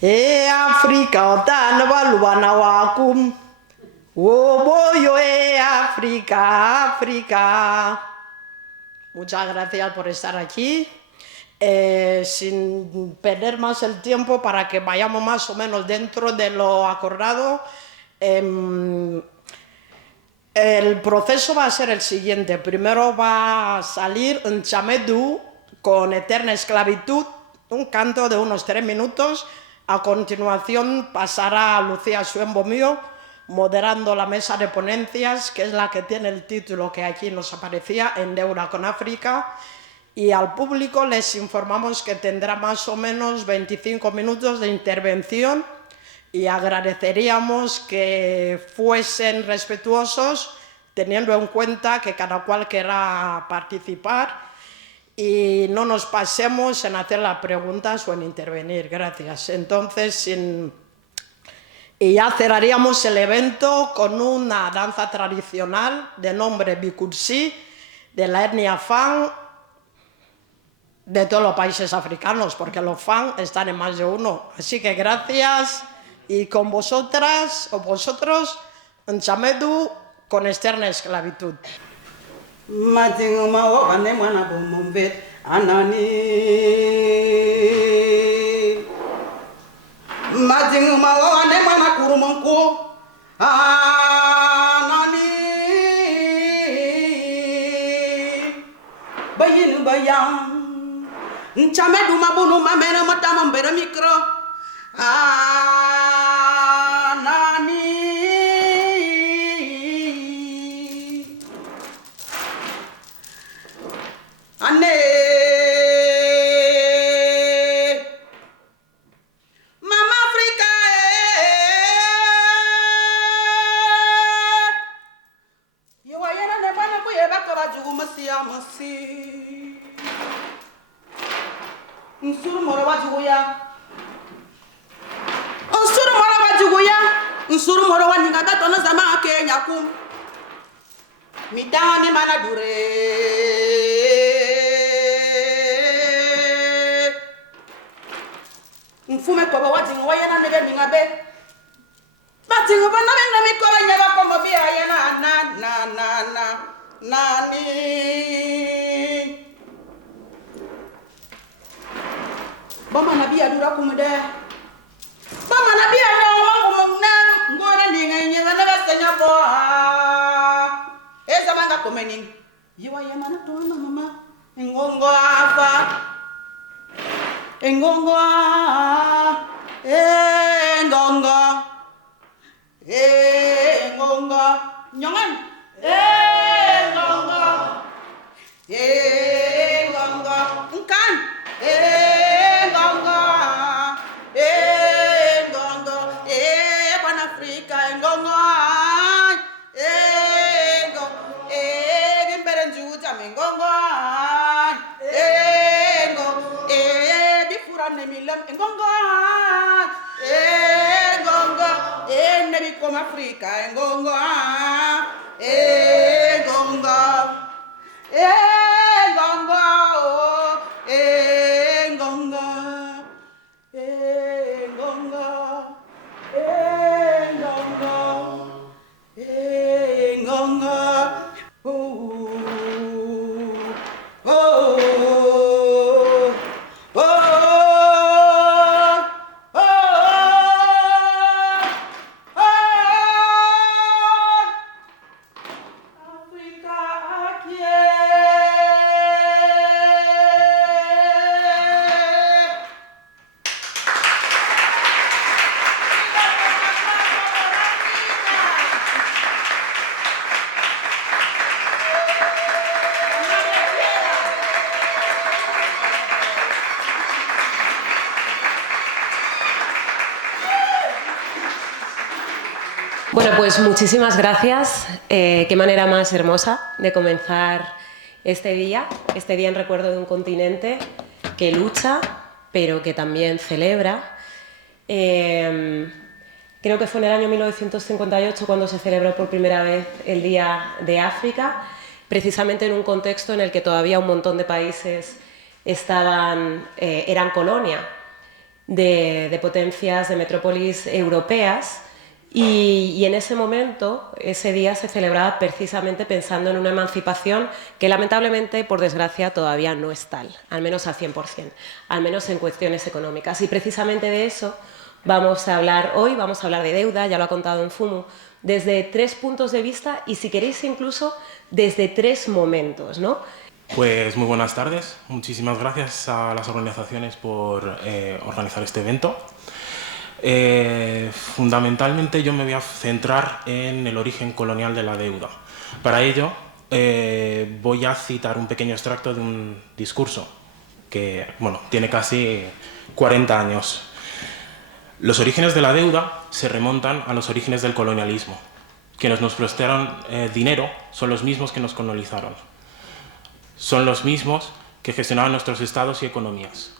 África, otana baluana wakum. Woboyo, África, África. Muchas gracias por estar aquí. Sin perder más el tiempo, para que vayamos más o menos dentro de lo acordado, el proceso va a ser el siguiente. Primero va a salir un chamedú con Eterna Esclavitud, un canto de unos 3 minutos. A continuación pasará Lucía Suembo mío moderando la mesa de ponencias, que es la que tiene el título que aquí nos aparecía, En Deuda con África. Y al público les informamos que tendrá más o menos 25 minutos de intervención, y agradeceríamos que fuesen respetuosos, teniendo en cuenta que cada cual querrá participar, y no nos pasemos en hacer las preguntas o en intervenir. Gracias. Entonces, y ya cerraríamos el evento con una danza tradicional de nombre Bikursi, de la etnia Fang, de todos los países africanos, porque los Fang están en más de uno. Así que gracias, y con vosotras o vosotros, un chamedú con Eterna Esclavitud. Nchame duma bunu mamena matama mbere micro nani ane mama Africa yo ayana ne bana buye bakaba jugu masia masi Nsuru moroba juguya nsuru moroba ninga beto na zama Kenya kum mitani mana dure mfume ko ba wati ngoya na nebe ninga be bati ngoba na benga mi ko ba nyaba ko mo bi ayana nani Bama nabi adura kumude. Bama nabi anawa kumuna ngona ninga nyanga na basenya bo. Eza manga komeni. Yiwa yamana to mama. Ngongo afa. Ngongo ngongo. Ngongo. Nyongan. Ngongo. Ngongo. Nkan. Africa, ngongo, ngongo, ngongo, ngongo, ngongo, ngongo, Bueno, pues muchísimas gracias. Qué manera más hermosa de comenzar este día en recuerdo de un continente que lucha, pero que también celebra. Creo que fue en el año 1958 cuando se celebró por primera vez el Día de África, precisamente en un contexto en el que todavía un montón de países eran colonia. de potencias, de metrópolis europeas. Y en ese momento, ese día se celebraba precisamente pensando en una emancipación que lamentablemente, por desgracia, todavía no es tal, al menos al 100%, al menos en cuestiones económicas. Y precisamente de eso vamos a hablar hoy, vamos a hablar de deuda, ya lo ha contado Mfumu, desde 3 puntos de vista y, si queréis, incluso desde 3 momentos, ¿no? Pues muy buenas tardes, muchísimas gracias a las organizaciones por organizar este evento. Fundamentalmente yo me voy a centrar en el origen colonial de la deuda. Para ello voy a citar un pequeño extracto de un discurso que tiene casi 40 años. Los orígenes de la deuda se remontan a los orígenes del colonialismo. Quienes nos prestaron dinero son los mismos que nos colonizaron. Son los mismos que gestionaban nuestros estados y economías.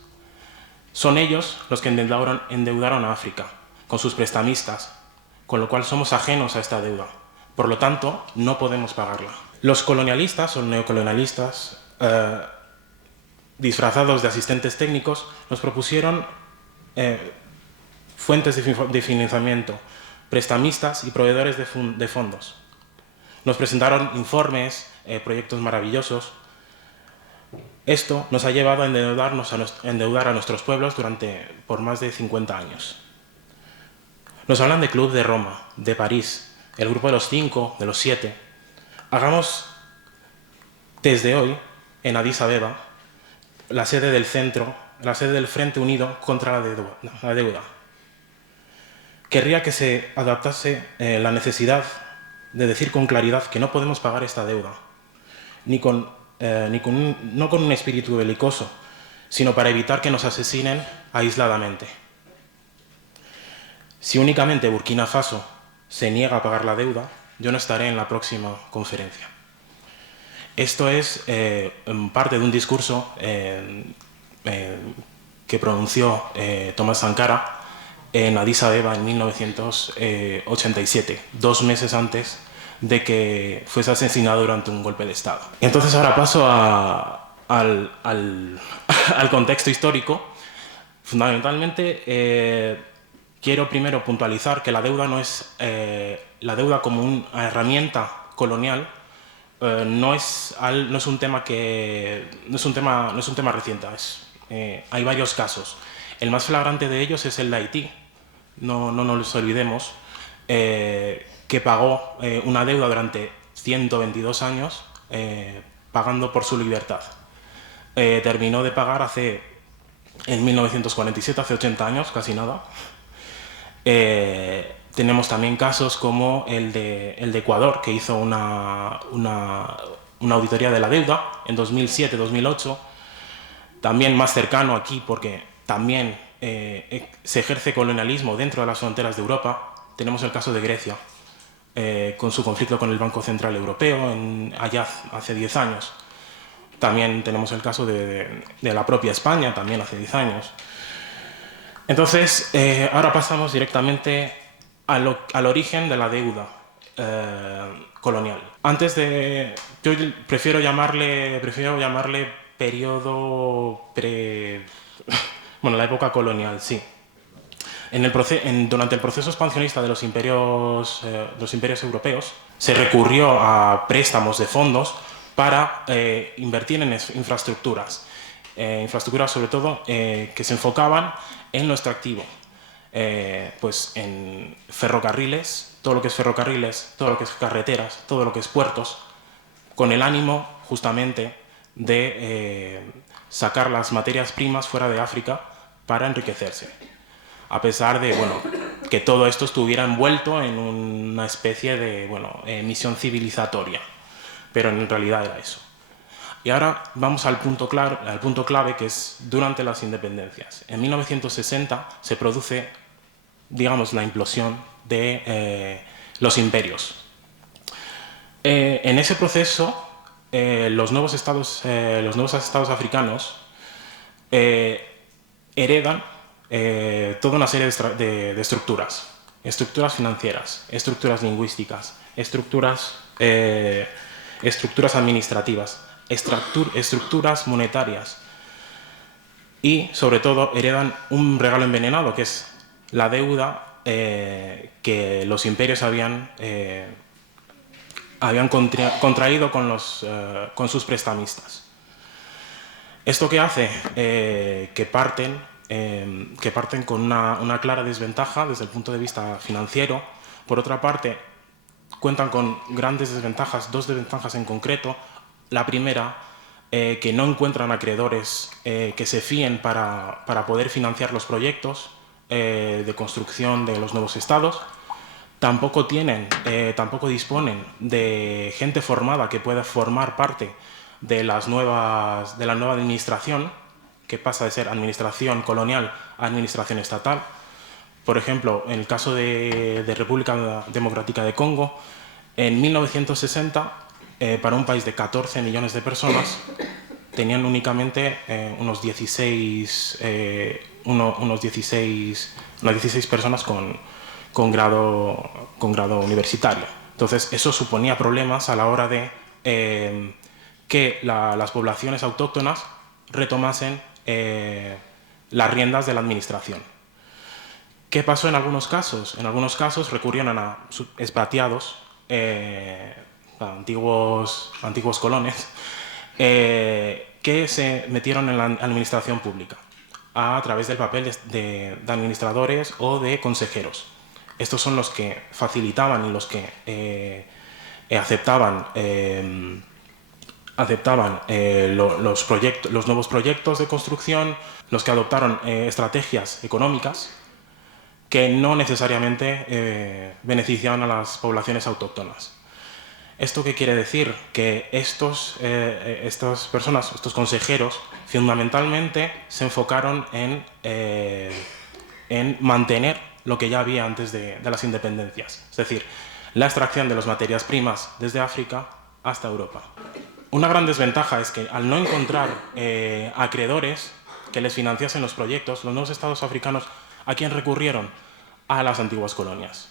Son ellos los que endeudaron a África con sus prestamistas, con lo cual somos ajenos a esta deuda. Por lo tanto, no podemos pagarla. Los colonialistas o neocolonialistas, disfrazados de asistentes técnicos, nos propusieron fuentes de financiamiento, prestamistas y proveedores de fondos. Nos presentaron informes, proyectos maravillosos. Esto nos ha llevado a endeudar a nuestros pueblos por más de 50 años. Nos hablan de Club de Roma, de París, el Grupo de los 5, de los 7. Hagamos desde hoy, en Addis Abeba, la sede del Frente Unido contra la deuda. Querría que se adaptase la necesidad de decir con claridad que no podemos pagar esta deuda, no con un espíritu belicoso, sino para evitar que nos asesinen aisladamente. Si únicamente Burkina Faso se niega a pagar la deuda, yo no estaré en la próxima conferencia. Esto es parte de un discurso que pronunció Thomas Sankara en Addis Abeba en 1987, 2 meses antes de que fuese asesinado durante un golpe de Estado. Entonces ahora paso al contexto histórico. Fundamentalmente quiero primero puntualizar que la deuda no es la deuda como una herramienta colonial. No es un tema reciente. Hay varios casos. El más flagrante de ellos es el de Haití. No nos olvidemos que pagó una deuda durante 122 años pagando por su libertad. Terminó de pagar en 1947, hace 80 años, casi nada. Tenemos también casos como el de Ecuador, que hizo una auditoría de la deuda en 2007-2008, también más cercano aquí porque también se ejerce colonialismo dentro de las fronteras de Europa. Tenemos el caso de Grecia, con su conflicto con el Banco Central Europeo allá hace 10 años. También tenemos el caso de la propia España, también hace 10 años. Entonces, ahora pasamos directamente al origen de la deuda colonial. Yo prefiero llamarle periodo la época colonial, sí. Durante el proceso expansionista de los imperios europeos, se recurrió a préstamos de fondos para invertir en infraestructuras. Infraestructuras sobre todo que se enfocaban en lo extractivo, pues en ferrocarriles, todo lo que es ferrocarriles, todo lo que es carreteras, todo lo que es puertos, con el ánimo justamente de sacar las materias primas fuera de África para enriquecerse, a pesar de que todo esto estuviera envuelto en una especie de misión civilizatoria, pero en realidad era eso. Y ahora vamos al punto clave, que es durante las independencias. En 1960 se produce, digamos, la implosión de los imperios. En ese proceso, los nuevos estados africanos heredan toda una serie de estructuras financieras, estructuras lingüísticas, estructuras administrativas, estructuras monetarias. y, sobre todo, heredan un regalo envenenado, que es la deuda que los imperios habían contraído con sus prestamistas. ¿Esto qué hace? Que parten con una clara desventaja desde el punto de vista financiero. Por otra parte, cuentan con grandes desventajas, dos desventajas en concreto. La primera, que no encuentran acreedores que se fíen para poder financiar los proyectos de construcción de los nuevos estados. Tampoco disponen de gente formada que pueda formar parte de la nueva administración, que pasa de ser administración colonial a administración estatal. Por ejemplo, en el caso de República Democrática de Congo, en 1960, para un país de 14 millones de personas, tenían únicamente unas 16 personas con grado universitario. Entonces, eso suponía problemas a la hora de que las poblaciones autóctonas retomasen las riendas de la administración. ¿Qué pasó en algunos casos? En algunos casos recurrieron a expatriados, antiguos colones, que se metieron en la administración pública a través del papel de administradores o de consejeros. Estos son los que facilitaban y los que aceptaban los nuevos proyectos de construcción, los que adoptaron estrategias económicas que no necesariamente beneficiaban a las poblaciones autóctonas. ¿Esto qué quiere decir? Que estas personas, estos consejeros, fundamentalmente se enfocaron en mantener lo que ya había antes de las independencias, es decir, la extracción de las materias primas desde África hasta Europa. Una gran desventaja es que al no encontrar acreedores que les financiasen los proyectos, los nuevos estados africanos, ¿a quién recurrieron? A las antiguas colonias.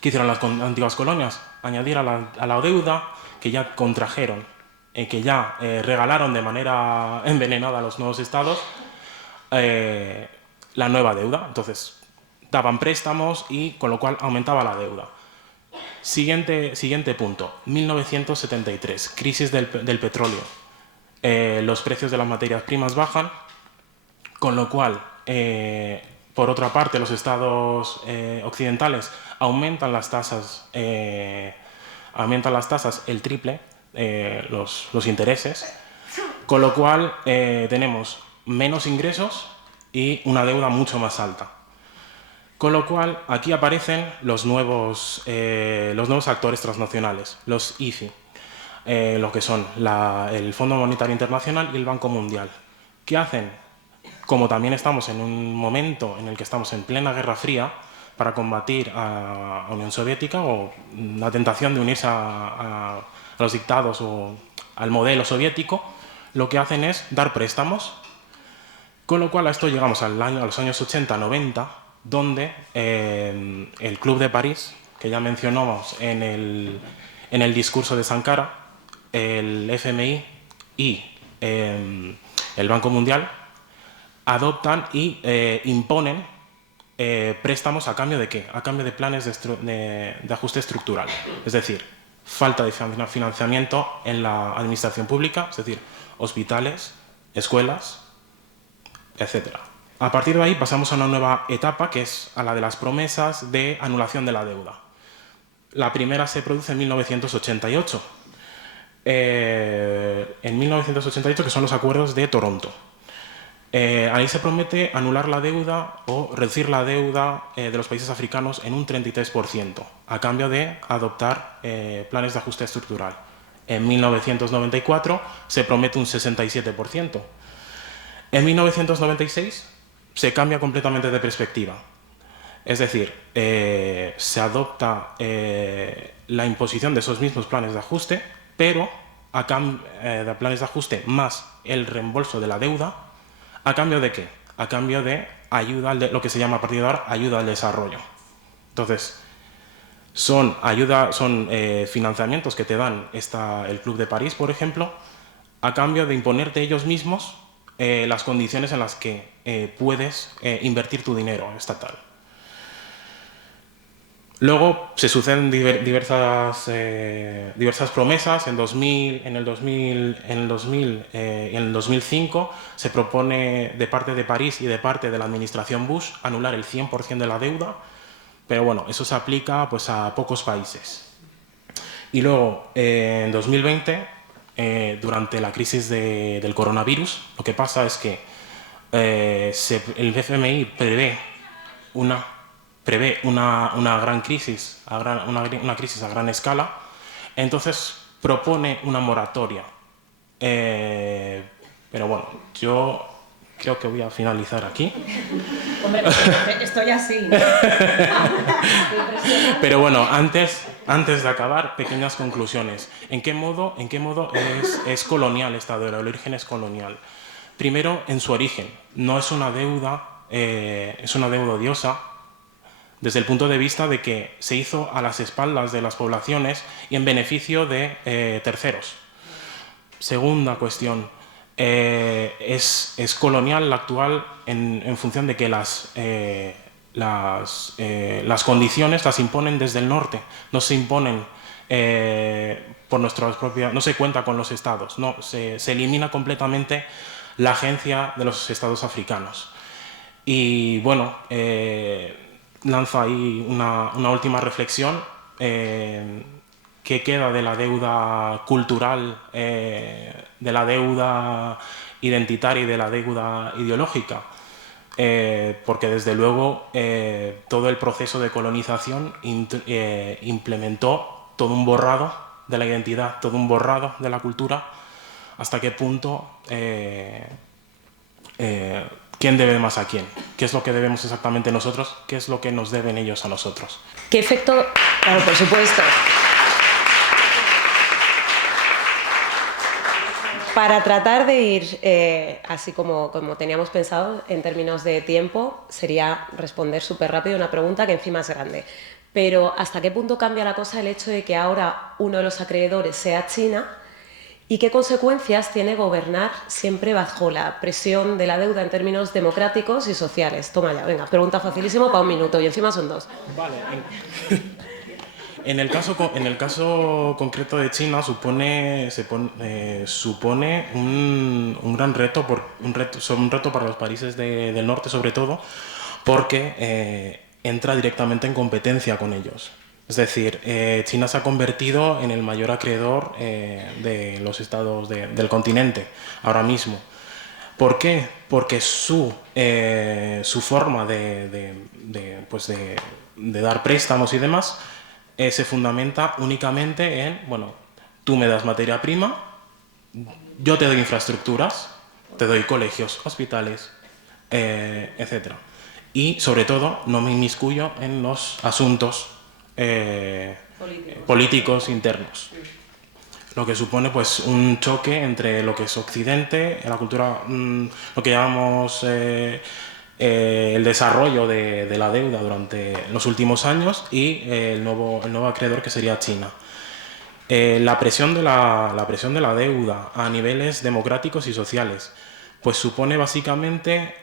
¿Qué hicieron las antiguas colonias? Añadir a la deuda que ya contrajeron, que ya regalaron de manera envenenada a los nuevos estados, la nueva deuda. Entonces, daban préstamos y con lo cual aumentaba la deuda. Siguiente punto, 1973, crisis del petróleo. Los precios de las materias primas bajan, con lo cual, por otra parte, los estados occidentales aumentan las tasas el triple, los intereses, con lo cual tenemos menos ingresos y una deuda mucho más alta. Con lo cual, aquí aparecen los nuevos actores transnacionales, los IFI, lo que son el Fondo Monetario Internacional y el Banco Mundial. ¿Qué hacen? Como también estamos en un momento en el que estamos en plena Guerra Fría, para combatir a la Unión Soviética o la tentación de unirse a los dictados o al modelo soviético, lo que hacen es dar préstamos. Con lo cual, a esto llegamos a los años 80-90, donde el Club de París, que ya mencionamos en el discurso de Sankara, el FMI y el Banco Mundial adoptan y imponen préstamos ¿a cambio de qué? A cambio de planes de ajuste estructural. Es decir, falta de financiamiento en la administración pública, es decir, hospitales, escuelas, etc. A partir de ahí pasamos a una nueva etapa, que es a la de las promesas de anulación de la deuda. La primera se produce en 1988. En 1988, que son los acuerdos de Toronto. Ahí se promete anular la deuda o reducir la deuda de los países africanos en un 33%, a cambio de adoptar planes de ajuste estructural. En 1994 se promete un 67%. En 1996 se cambia completamente de perspectiva. Es decir, se adopta la imposición de esos mismos planes de ajuste, pero de planes de ajuste más el reembolso de la deuda. ¿A cambio de qué? A cambio de ayuda, lo que se llama a partir de ahora ayuda al desarrollo. Entonces, son financiamientos que te dan el Club de París, por ejemplo, a cambio de imponerte ellos mismos las condiciones en las que puedes invertir tu dinero estatal. Luego se suceden diversas promesas. En el 2005 se propone de parte de París y de parte de la administración Bush anular el 100% de la deuda, pero bueno, eso se aplica pues, a pocos países. Y luego, en 2020, durante la crisis del coronavirus, lo que pasa es que el FMI prevé una gran crisis, una crisis a gran escala, entonces propone una moratoria. Pero bueno, yo creo que voy a finalizar aquí. Hombre, estoy así. Pero bueno, antes de acabar, pequeñas conclusiones. ¿En qué modo es colonial esta deuda? El origen es colonial. Primero, en su origen. No es una deuda, es una deuda odiosa, desde el punto de vista de que se hizo a las espaldas de las poblaciones y en beneficio de terceros. Segunda cuestión, es colonial la actual en función de que las condiciones las imponen desde el norte, no se imponen por nuestras propias, no se cuenta con los estados, no, se elimina completamente la agencia de los estados africanos. Y bueno, lanzo ahí una última reflexión. ¿Qué queda de la deuda cultural, de la deuda identitaria y de la deuda ideológica? Porque desde luego todo el proceso de colonización implementó todo un borrado de la identidad, todo un borrado de la cultura. ¿Hasta qué punto quién debe más a quién? ¿Qué es lo que debemos exactamente nosotros? ¿Qué es lo que nos deben ellos a nosotros? ¿Qué efecto? Claro, por supuesto. Para tratar de ir así como teníamos pensado en términos de tiempo, sería responder súper rápido una pregunta que encima es grande. Pero ¿hasta qué punto cambia la cosa el hecho de que ahora uno de los acreedores sea China? ¿Y qué consecuencias tiene gobernar siempre bajo la presión de la deuda en términos democráticos y sociales? Toma ya, venga, pregunta facilísimo para 1 minuto y encima son 2. Vale. En el caso concreto de China supone un gran reto, un reto para los países del norte sobre todo, porque entra directamente en competencia con ellos. Es decir, China se ha convertido en el mayor acreedor de los estados del continente ahora mismo. ¿Por qué? Porque su forma de dar préstamos y demás se fundamenta únicamente en, bueno, tú me das materia prima, yo te doy infraestructuras, te doy colegios, hospitales, etc. Y, sobre todo, no me inmiscuyo en los asuntos políticos internos. Lo que supone pues un choque entre lo que es Occidente, la cultura, lo que llamamos el desarrollo de la deuda durante los últimos años y el nuevo acreedor que sería China. La presión de la deuda a niveles democráticos y sociales pues supone básicamente,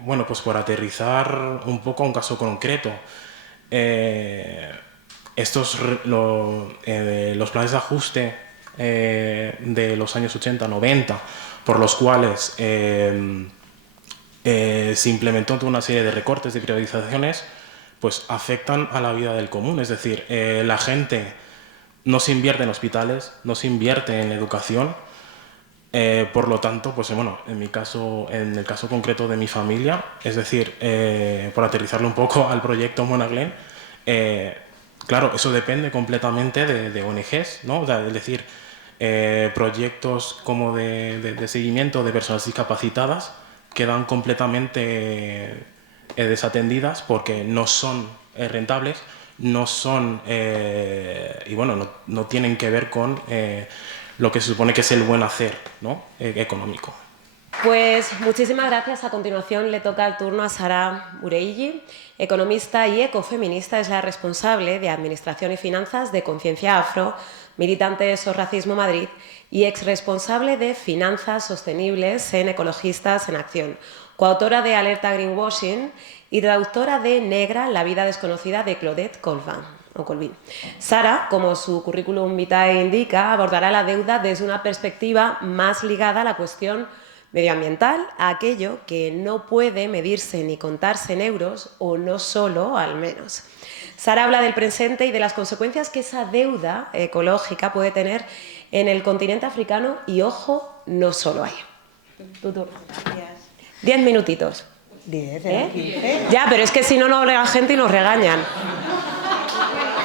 bueno, pues por aterrizar un poco a un caso concreto, los planes de ajuste de los años 80-90, por los cuales se implementó toda una serie de recortes, de privatizaciones, pues afectan a la vida del común. Es decir, la gente no se invierte en hospitales, no se invierte en educación. Por lo tanto, pues bueno, en el caso concreto de mi familia, es decir, por aterrizarlo un poco al proyecto Mona Glen, claro, eso depende completamente de ONGs, ¿no? O sea, es decir, proyectos como de seguimiento de personas discapacitadas quedan completamente desatendidas porque no son rentables, no son y bueno, no tienen que ver con lo que se supone que es el buen hacer, ¿no? Económico. Pues muchísimas gracias. A continuación le toca el turno a Sara Bureilli, economista y ecofeminista. Es la responsable de Administración y Finanzas de Conciencia Afro, militante de SOS Racismo Madrid y exresponsable de Finanzas Sostenibles en Ecologistas en Acción, coautora de Alerta Greenwashing y traductora de Negra, la vida desconocida de Claudette Colvin. Sara, como su currículum vitae indica, abordará la deuda desde una perspectiva más ligada a la cuestión medioambiental, a aquello que no puede medirse ni contarse en euros, o no solo, al menos. Sara habla del presente y de las consecuencias que esa deuda ecológica puede tener en el continente africano y, ojo, no solo ahí. Tu turno. Gracias. 10 minutitos. 10, 15. Ya, pero es que si no, no habla la gente y nos regañan.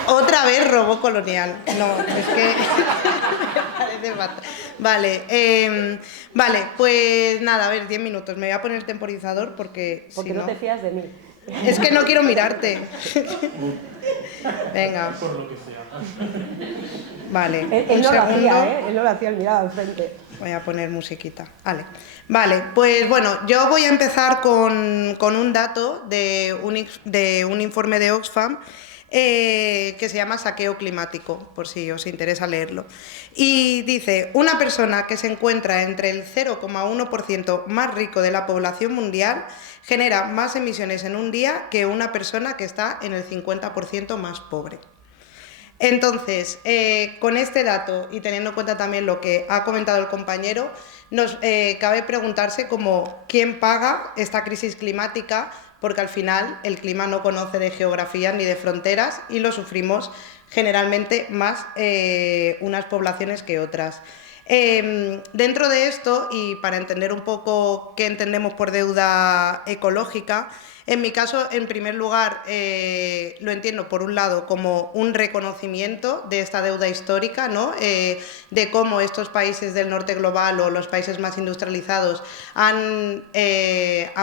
Otra vez robo colonial. No, es que... Vale, vale, pues nada, a ver, 10 minutos. Me voy a poner el temporizador porque Porque si no te fías de mí. Es que no quiero mirarte. Venga. Vale, Él un no lo segundo. hacía, Él no lo hacía, él miraba al frente. Voy a poner musiquita. Vale, pues bueno, yo voy a empezar con un dato de un informe de Oxfam que se llama Saqueo Climático, por si os interesa leerlo. Y dice, una persona que se encuentra entre el 0,1% más rico de la población mundial genera más emisiones en un día que una persona que está en el 50% más pobre. Entonces, con este dato y teniendo en cuenta también lo que ha comentado el compañero, nos cabe preguntarse como quién paga esta crisis climática, porque al final el clima no conoce de geografías ni de fronteras y lo sufrimos generalmente más unas poblaciones que otras. Dentro de esto, y para entender un poco qué entendemos por deuda ecológica, en mi caso, en primer lugar, lo entiendo por un lado como un reconocimiento de esta deuda histórica, ¿no? De cómo estos países del norte global o los países más industrializados han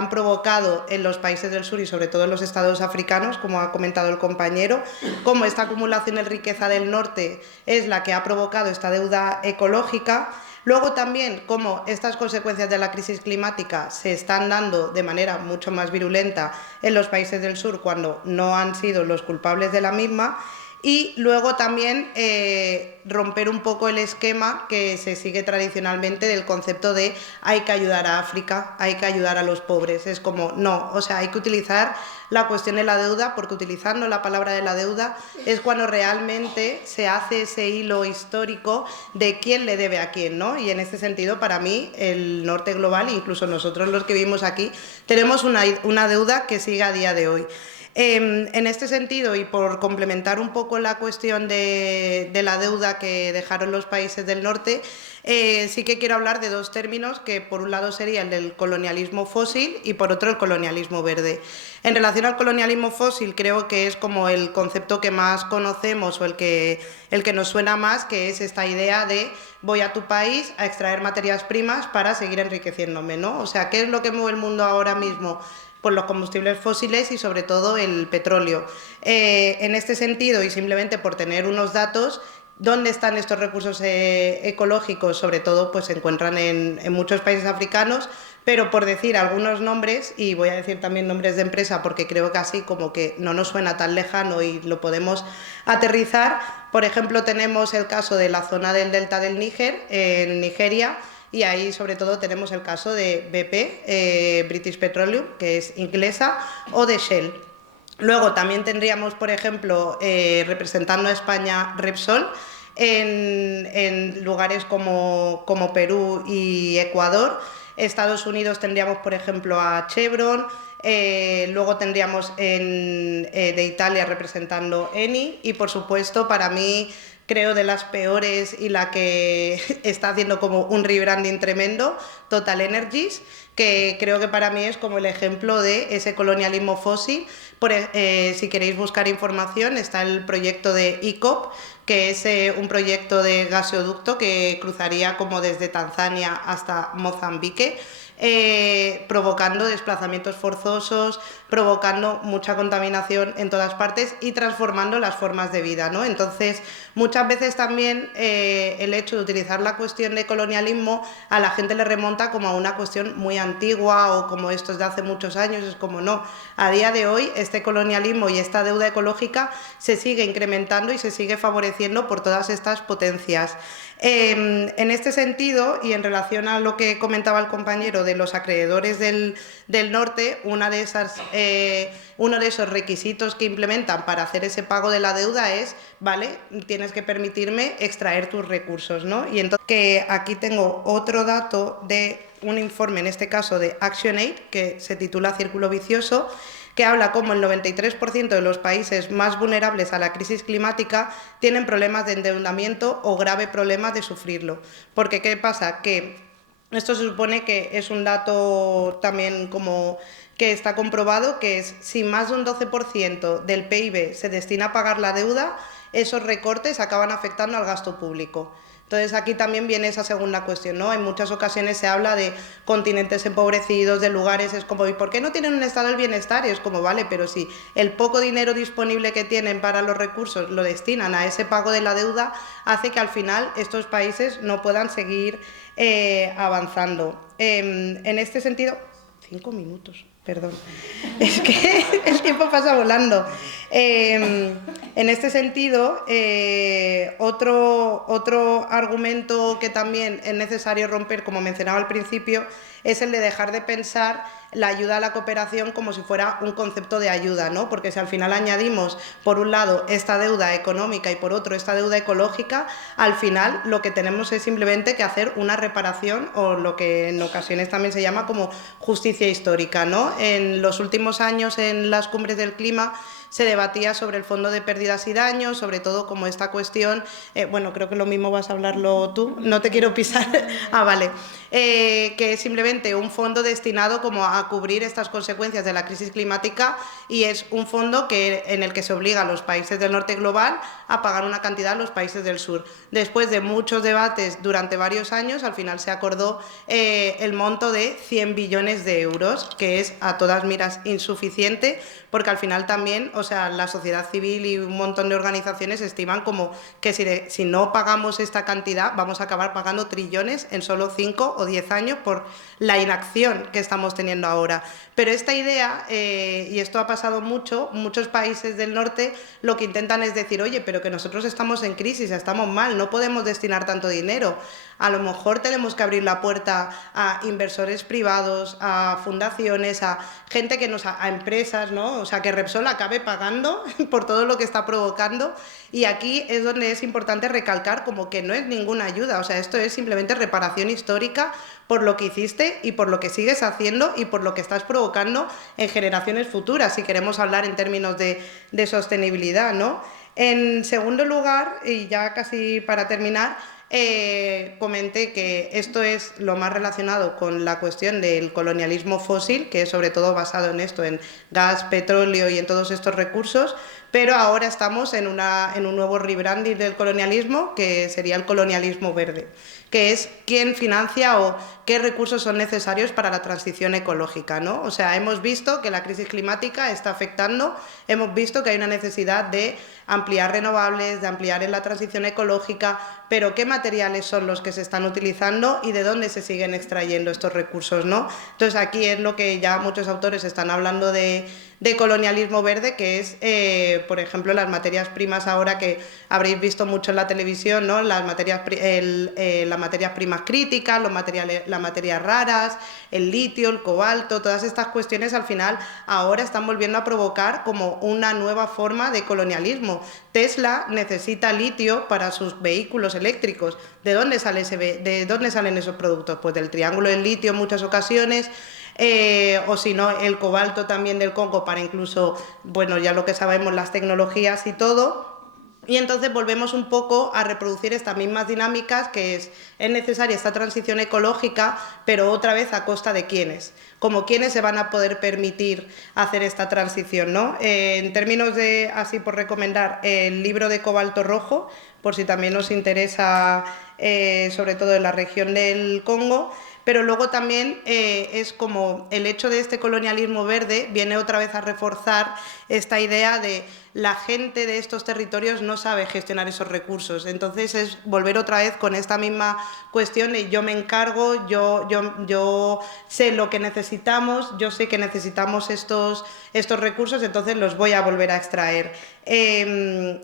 provocado en los países del sur y sobre todo en los estados africanos, como ha comentado el compañero, cómo esta acumulación de riqueza del norte es la que ha provocado esta deuda ecológica. Luego también cómo estas consecuencias de la crisis climática se están dando de manera mucho más virulenta en los países del sur cuando no han sido los culpables de la misma. Y luego también romper un poco el esquema que se sigue tradicionalmente del concepto de hay que ayudar a África, hay que ayudar a los pobres. Es como, no, o sea, hay que utilizar la cuestión de la deuda, porque utilizando la palabra de la deuda es cuando realmente se hace ese hilo histórico de quién le debe a quién, ¿no? Y en este sentido, para mí, el norte global, incluso nosotros los que vivimos aquí, tenemos una deuda que sigue a día de hoy. En este sentido, y por complementar un poco la cuestión de la deuda que dejaron los países del norte, sí que quiero hablar de dos términos que por un lado sería el del colonialismo fósil y por otro el colonialismo verde. En relación al colonialismo fósil, creo que es como el concepto que más conocemos o el que nos suena más, que es esta idea de voy a tu país a extraer materias primas para seguir enriqueciéndome, ¿no? O sea, ¿qué es lo que mueve el mundo ahora mismo? Pues los combustibles fósiles y sobre todo el petróleo. En este sentido, y simplemente por tener unos datos, ¿dónde están estos recursos ecológicos? Sobre todo pues se encuentran en muchos países africanos, pero por decir algunos nombres, y voy a decir también nombres de empresa porque creo que así como que no nos suena tan lejano y lo podemos aterrizar. Por ejemplo, tenemos el caso de la zona del delta del Níger, en Nigeria, y ahí sobre todo tenemos el caso de BP, British Petroleum, que es inglesa, o de Shell. Luego también tendríamos, por ejemplo, representando a España, Repsol, en lugares como Perú y Ecuador. Estados Unidos tendríamos, por ejemplo, a Chevron. Luego tendríamos de Italia representando Eni y, por supuesto, para mí, creo de las peores y la que está haciendo como un rebranding tremendo, Total Energies, que creo que para mí es como el ejemplo de ese colonialismo fósil. Si queréis buscar información, está el proyecto de EACOP, que es un proyecto de gasoducto que cruzaría como desde Tanzania hasta Mozambique. provocando desplazamientos forzosos, provocando mucha contaminación en todas partes y transformando las formas de vida, ¿no? Entonces, muchas veces también el hecho de utilizar la cuestión de colonialismo a la gente le remonta como a una cuestión muy antigua o como esto es de hace muchos años, es como no. A día de hoy este colonialismo y esta deuda ecológica se sigue incrementando y se sigue favoreciendo por todas estas potencias. En este sentido, y en relación a lo que comentaba el compañero de los acreedores del norte, uno de esos requisitos que implementan para hacer ese pago de la deuda es, vale, tienes que permitirme extraer tus recursos, ¿no? Y entonces que aquí tengo otro dato de un informe, en este caso de ActionAid, que se titula Círculo Vicioso, que habla como el 93% de los países más vulnerables a la crisis climática tienen problemas de endeudamiento o grave problemas de sufrirlo. Porque, ¿qué pasa? Que esto se supone que es un dato también como que está comprobado, que es si más de un 12% del PIB se destina a pagar la deuda, esos recortes acaban afectando al gasto público. Entonces aquí también viene esa segunda cuestión, ¿no? En muchas ocasiones se habla de continentes empobrecidos, de lugares, es como, ¿y por qué no tienen un estado del bienestar? Y es como, vale, pero si el poco dinero disponible que tienen para los recursos lo destinan a ese pago de la deuda, hace que al final estos países no puedan seguir avanzando. En este sentido, 5 minutos. Perdón, es que el tiempo pasa volando. En este sentido, otro argumento que también es necesario romper, como mencionaba al principio, es el de dejar de pensar la ayuda a la cooperación como si fuera un concepto de ayuda, ¿no? Porque si al final añadimos, por un lado, esta deuda económica y por otro, esta deuda ecológica, al final lo que tenemos es simplemente que hacer una reparación o lo que en ocasiones también se llama como justicia histórica, ¿no? En los últimos años, en las cumbres del clima, se debatía sobre el fondo de pérdidas y daños, sobre todo como esta cuestión, bueno, creo que lo mismo vas a hablarlo tú, no te quiero pisar, vale, que es simplemente un fondo destinado como a cubrir estas consecuencias de la crisis climática y es un fondo en el que se obliga a los países del norte global a pagar una cantidad a los países del sur. Después de muchos debates durante varios años, al final se acordó el monto de 100 billones de euros, que es a todas miras insuficiente, porque al final también, o sea, la sociedad civil y un montón de organizaciones estiman como que si no pagamos esta cantidad vamos a acabar pagando trillones en solo 5 o 10 años por la inacción que estamos teniendo ahora. Pero esta idea, y esto ha pasado mucho, muchos países del norte lo que intentan es decir, oye, pero que nosotros estamos en crisis, estamos mal, no podemos destinar tanto dinero. A lo mejor tenemos que abrir la puerta a inversores privados, a fundaciones, a gente que a empresas, ¿no? O sea, que Repsol acabe pagando por todo lo que está provocando. Y aquí es donde es importante recalcar como que no es ninguna ayuda, o sea, esto es simplemente reparación histórica por lo que hiciste y por lo que sigues haciendo y por lo que estás provocando en generaciones futuras, si queremos hablar en términos de sostenibilidad, ¿no? En segundo lugar, y ya casi para terminar, comenté que esto es lo más relacionado con la cuestión del colonialismo fósil, que es sobre todo basado en esto, en gas, petróleo y en todos estos recursos, pero ahora estamos en un nuevo rebranding del colonialismo, que sería el colonialismo verde, que es quién financia o qué recursos son necesarios para la transición ecológica, ¿no? O sea, hemos visto que la crisis climática está afectando, hemos visto que hay una necesidad de ampliar renovables, de ampliar en la transición ecológica, pero ¿qué materiales son los que se están utilizando y de dónde se siguen extrayendo estos recursos, ¿no? Entonces aquí es lo que ya muchos autores están hablando de colonialismo verde, que es, por ejemplo, las materias primas ahora que habréis visto mucho en la televisión, ¿no? Las materias primas críticas, las materias raras, el litio, el cobalto, todas estas cuestiones al final ahora están volviendo a provocar como una nueva forma de colonialismo. Tesla necesita litio para sus vehículos eléctricos. ¿De dónde salen esos productos? Pues del triángulo del litio en muchas ocasiones. O si no, el cobalto también del Congo para incluso, bueno, ya lo que sabemos, las tecnologías y todo. Y entonces volvemos un poco a reproducir estas mismas dinámicas, que es necesaria esta transición ecológica, pero otra vez a costa de quiénes, como quiénes se van a poder permitir hacer esta transición, ¿no? En términos de, así por recomendar, el libro de Cobalto Rojo, por si también os interesa, sobre todo en la región del Congo, pero luego también es como el hecho de este colonialismo verde viene otra vez a reforzar esta idea de la gente de estos territorios no sabe gestionar esos recursos. Entonces es volver otra vez con esta misma cuestión de yo me encargo, yo sé lo que necesitamos, yo sé que necesitamos estos recursos, entonces los voy a volver a extraer.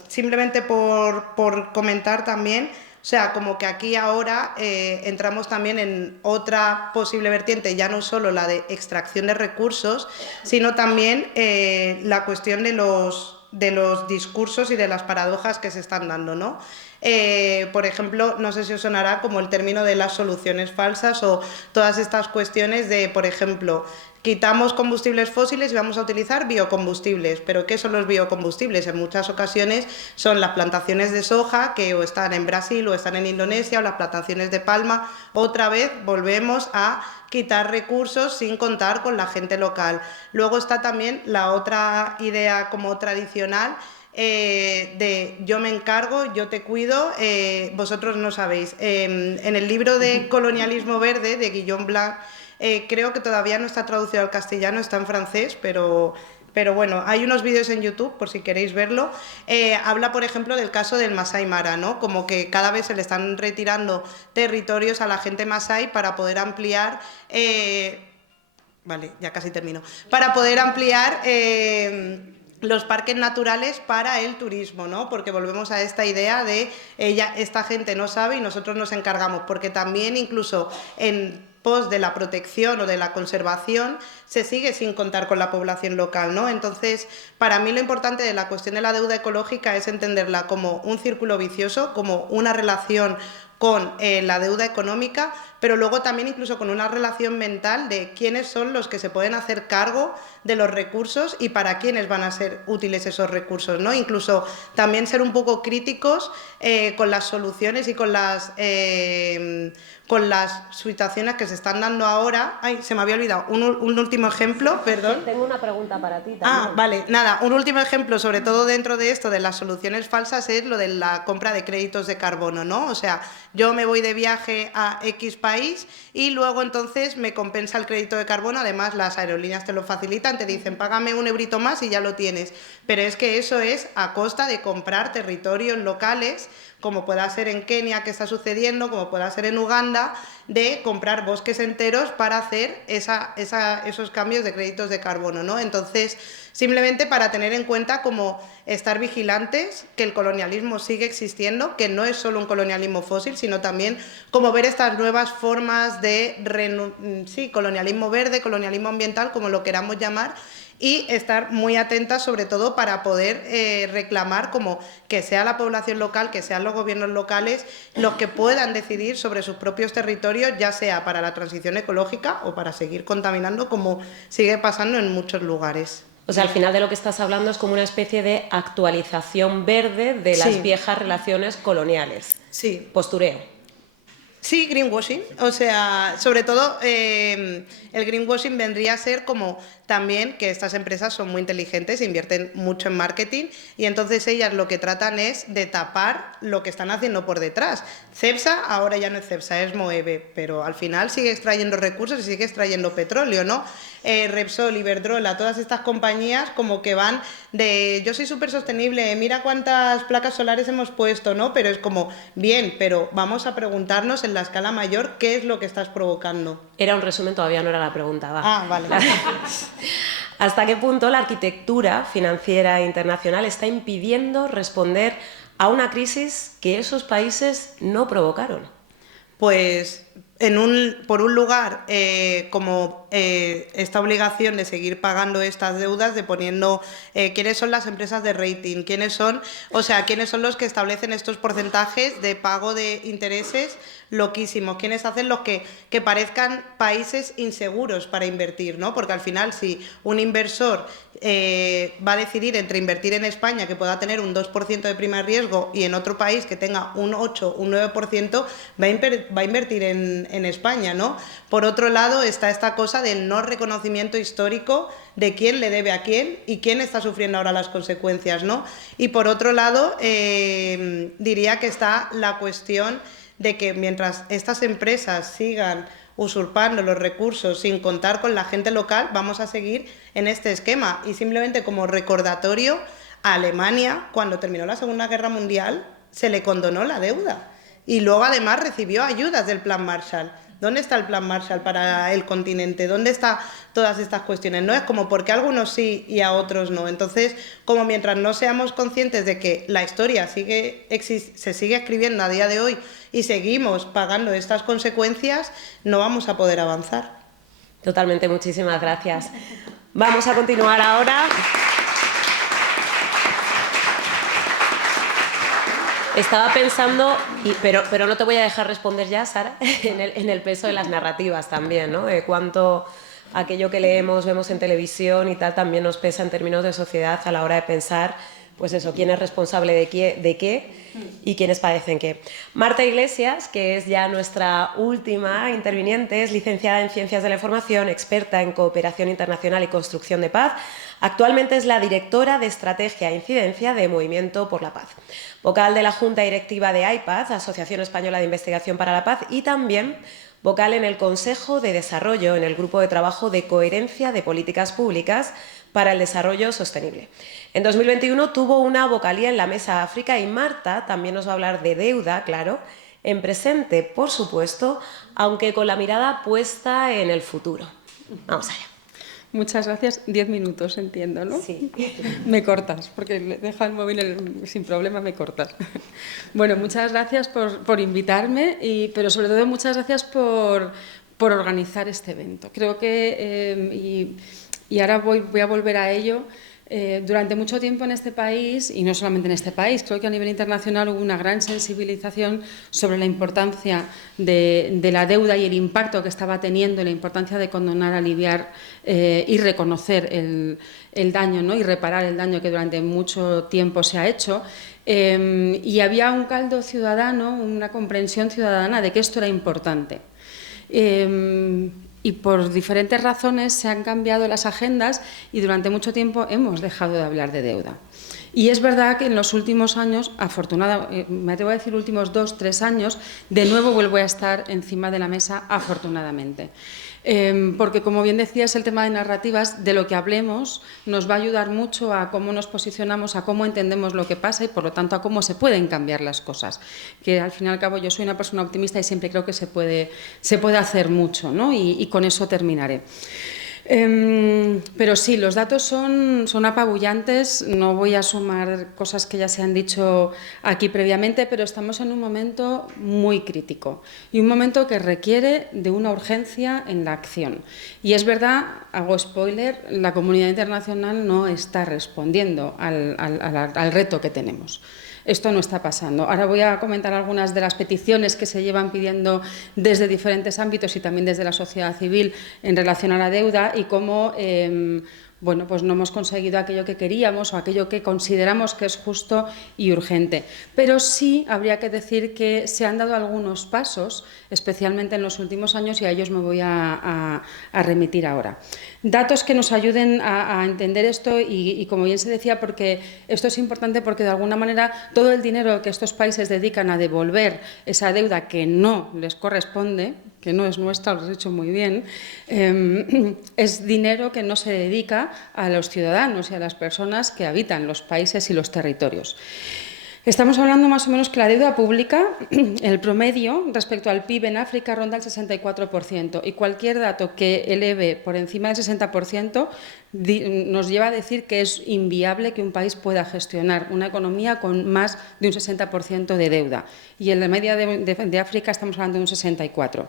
Simplemente por comentar también, o sea, como que aquí ahora entramos también en otra posible vertiente, ya no solo la de extracción de recursos, sino también la cuestión de los discursos y de las paradojas que se están dando, ¿no? Por ejemplo, no sé si os sonará como el término de las soluciones falsas o todas estas cuestiones de, por ejemplo, quitamos combustibles fósiles y vamos a utilizar biocombustibles. ¿Pero qué son los biocombustibles? En muchas ocasiones son las plantaciones de soja que o están en Brasil o están en Indonesia, o las plantaciones de palma. Otra vez volvemos a quitar recursos sin contar con la gente local. Luego está también la otra idea como tradicional, de yo me encargo, yo te cuido, vosotros no sabéis. En el libro de Colonialismo Verde de Guillaume Blanc, creo que todavía no está traducido al castellano, está en francés, pero bueno, hay unos vídeos en YouTube por si queréis verlo. Habla, por ejemplo, del caso del Masai Mara, ¿no? Como que cada vez se le están retirando territorios a la gente masai para poder ampliar... vale, ya casi termino. Para poder ampliar... los parques naturales para el turismo, ¿no? Porque volvemos a esta idea de esta gente no sabe y nosotros nos encargamos, porque también incluso en pos de la protección o de la conservación se sigue sin contar con la población local, ¿no? Entonces, para mí lo importante de la cuestión de la deuda ecológica es entenderla como un círculo vicioso, como una relación con la deuda económica, pero luego también incluso con una relación mental de quiénes son los que se pueden hacer cargo de los recursos y para quiénes van a ser útiles esos recursos, ¿no? Incluso también ser un poco críticos con las soluciones y con las situaciones que se están dando ahora. Ay, se me había olvidado. Un último ejemplo, perdón. Tengo una pregunta para ti también. Ah, vale, nada, un último ejemplo, sobre todo dentro de esto de las soluciones falsas, es lo de la compra de créditos de carbono, ¿no? O sea, yo me voy de viaje a X país y luego entonces me compensa el crédito de carbono, además las aerolíneas te lo facilitan, te dicen págame un eurito más y ya lo tienes, pero es que eso es a costa de comprar territorios locales, como pueda ser en Kenia, que está sucediendo, como pueda ser en Uganda, de comprar bosques enteros para hacer esos cambios de créditos de carbono, ¿no? Entonces, simplemente para tener en cuenta como estar vigilantes, que el colonialismo sigue existiendo, que no es solo un colonialismo fósil, sino también como ver estas nuevas formas de colonialismo verde, colonialismo ambiental, como lo queramos llamar, y estar muy atentas sobre todo para poder reclamar como que sea la población local, que sean los gobiernos locales los que puedan decidir sobre sus propios territorios, ya sea para la transición ecológica o para seguir contaminando como sigue pasando en muchos lugares. O sea, al final de lo que estás hablando es como una especie de actualización verde de las viejas relaciones coloniales. Sí. Postureo. Sí, greenwashing. O sea, sobre todo el greenwashing vendría a ser como también que estas empresas son muy inteligentes, invierten mucho en marketing y entonces ellas lo que tratan es de tapar lo que están haciendo por detrás. Cepsa ahora ya no es Cepsa, es Moeve, pero al final sigue extrayendo recursos y sigue extrayendo petróleo, ¿no? Repsol, Iberdrola, todas estas compañías como que van de yo soy súper sostenible, mira cuántas placas solares hemos puesto, ¿no? Pero es como, bien, pero vamos a preguntarnos en la escala mayor qué es lo que estás provocando. Era un resumen, todavía no era la pregunta. Va. Ah, vale. ¿Hasta qué punto la arquitectura financiera internacional está impidiendo responder a una crisis que esos países no provocaron? Pues por un lugar, como esta obligación de seguir pagando estas deudas, de poniendo quiénes son las empresas de rating, quiénes son los que establecen estos porcentajes de pago de intereses loquísimos, quiénes hacen los que parezcan países inseguros para invertir, ¿no? Porque al final si un inversor va a decidir entre invertir en España, que pueda tener un 2% de prima de riesgo, y en otro país que tenga un 8, un 9%, va a invertir en España, ¿no? Por otro lado está esta cosa del no reconocimiento histórico de quién le debe a quién y quién está sufriendo ahora las consecuencias, ¿no? Y por otro lado diría que está la cuestión de que mientras estas empresas sigan usurpando los recursos sin contar con la gente local, vamos a seguir en este esquema. Y simplemente como recordatorio, a Alemania, cuando terminó la Segunda Guerra Mundial, se le condonó la deuda y luego además recibió ayudas del Plan Marshall. ¿Dónde está el Plan Marshall para el continente? ¿Dónde están todas estas cuestiones? No es como porque a algunos sí y a otros no. Entonces, como mientras no seamos conscientes de que la historia se sigue escribiendo a día de hoy y seguimos pagando estas consecuencias, no vamos a poder avanzar. Totalmente, muchísimas gracias. Vamos a continuar ahora. Estaba pensando, pero no te voy a dejar responder ya, Sara, en el peso de las narrativas también, ¿no? De cuánto aquello que leemos, vemos en televisión y tal, también nos pesa en términos de sociedad a la hora de pensar, pues eso, quién es responsable de qué y quiénes padecen qué. Marta Iglesias, que es ya nuestra última interviniente, es licenciada en Ciencias de la Información, experta en Cooperación Internacional y Construcción de Paz. Actualmente es la directora de Estrategia e Incidencia de Movimiento por la Paz, vocal de la Junta Directiva de AIPAZ, Asociación Española de Investigación para la Paz, y también vocal en el Consejo de Desarrollo, en el Grupo de Trabajo de Coherencia de Políticas Públicas para el Desarrollo Sostenible. En 2021 tuvo una vocalía en la Mesa África y Marta también nos va a hablar de deuda, claro, en presente, por supuesto, aunque con la mirada puesta en el futuro. Vamos allá. Muchas gracias. 10 minutos, entiendo, ¿no? Sí. Me cortas, porque deja el móvil sin problema, me cortas. Bueno, muchas gracias por invitarme, pero sobre todo muchas gracias por organizar este evento. Creo que, y ahora voy a volver a ello, durante mucho tiempo en este país, y no solamente en este país, creo que a nivel internacional hubo una gran sensibilización sobre la importancia de la deuda y el impacto que estaba teniendo, y la importancia de condonar, aliviar y reconocer el daño, ¿no? Y reparar el daño que durante mucho tiempo se ha hecho. Y había un caldo ciudadano, una comprensión ciudadana de que esto era importante. Y por diferentes razones se han cambiado las agendas y durante mucho tiempo hemos dejado de hablar de deuda. Y es verdad que en los últimos años, me atrevo a decir últimos 2-3 años, de nuevo vuelvo a estar encima de la mesa, afortunadamente. Porque, como bien decías, el tema de narrativas, de lo que hablemos, nos va a ayudar mucho a cómo nos posicionamos, a cómo entendemos lo que pasa y, por lo tanto, a cómo se pueden cambiar las cosas. Que, al fin y al cabo, yo soy una persona optimista y siempre creo que se puede hacer mucho, ¿no? Y con eso terminaré. Pero sí, los datos son apabullantes, no voy a sumar cosas que ya se han dicho aquí previamente, pero estamos en un momento muy crítico y un momento que requiere de una urgencia en la acción. Y es verdad, hago spoiler, la comunidad internacional no está respondiendo al reto que tenemos. Esto no está pasando. Ahora voy a comentar algunas de las peticiones que se llevan pidiendo desde diferentes ámbitos y también desde la sociedad civil en relación a la deuda y cómo bueno, pues no hemos conseguido aquello que queríamos o aquello que consideramos que es justo y urgente. Pero sí habría que decir que se han dado algunos pasos, especialmente en los últimos años, y a ellos me voy a remitir ahora. Datos que nos ayuden a entender esto y, como bien se decía, porque esto es importante porque de alguna manera todo el dinero que estos países dedican a devolver esa deuda que no les corresponde, que no es nuestra, lo has dicho muy bien, es dinero que no se dedica a los ciudadanos y a las personas que habitan los países y los territorios. Estamos hablando más o menos que la deuda pública, el promedio respecto al PIB en África ronda el 64% y cualquier dato que eleve por encima del 60% nos lleva a decir que es inviable que un país pueda gestionar una economía con más de un 60% de deuda y en la media de África estamos hablando de un 64%.